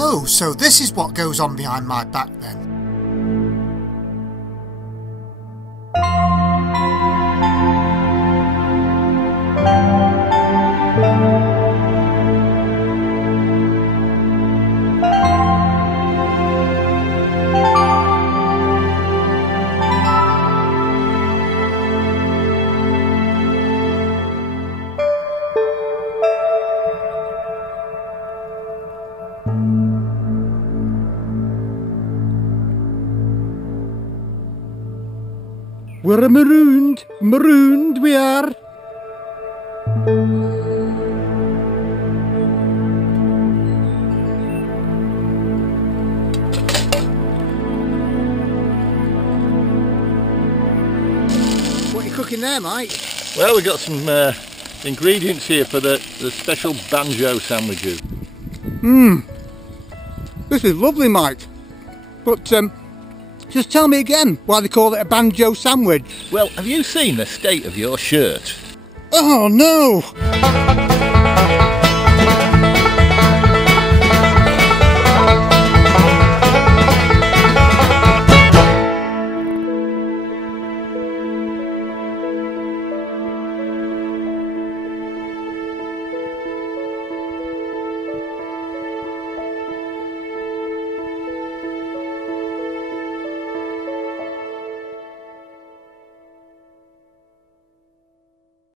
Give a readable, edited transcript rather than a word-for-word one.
Oh, so this is what goes on behind my back then. We're marooned we are. What are you cooking there, Mike? Well, we've got some ingredients here for the special banjo sandwiches. This is lovely, Mike. But just tell me again why they call it a banjo sandwich. Well, have you seen the state of your shirt? Oh no!